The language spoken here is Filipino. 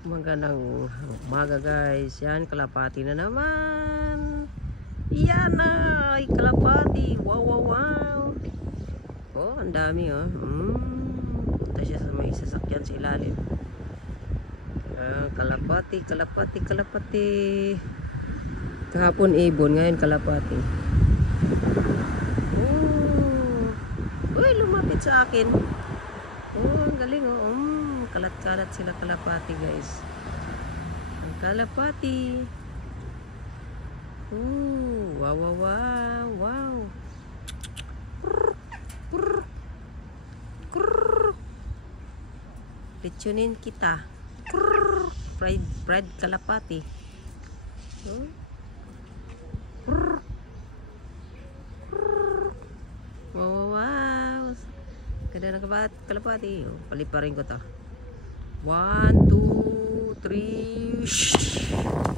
Magandang umaga guys. Yan, kalapati na naman. Yan na, ay kalapati. Wow, wow, wow. Oh, ang dami oh. Punta siya sa may sasakyan sa ilalim. Kalapati, kalapati, kalapati. Kahapon ibon, ngayon kalapati. Oh. Uy, lumapit sa akin. Oh, ang galing oh. Kalat-kalat sila kalapati guys. Ang kalapati. Wow, wow, wow, wow. Lechonin kita. Fried kalapati. Wow, wow, wow. Ganda ng kalapati. Paliparin ko to. 1, 2, 3.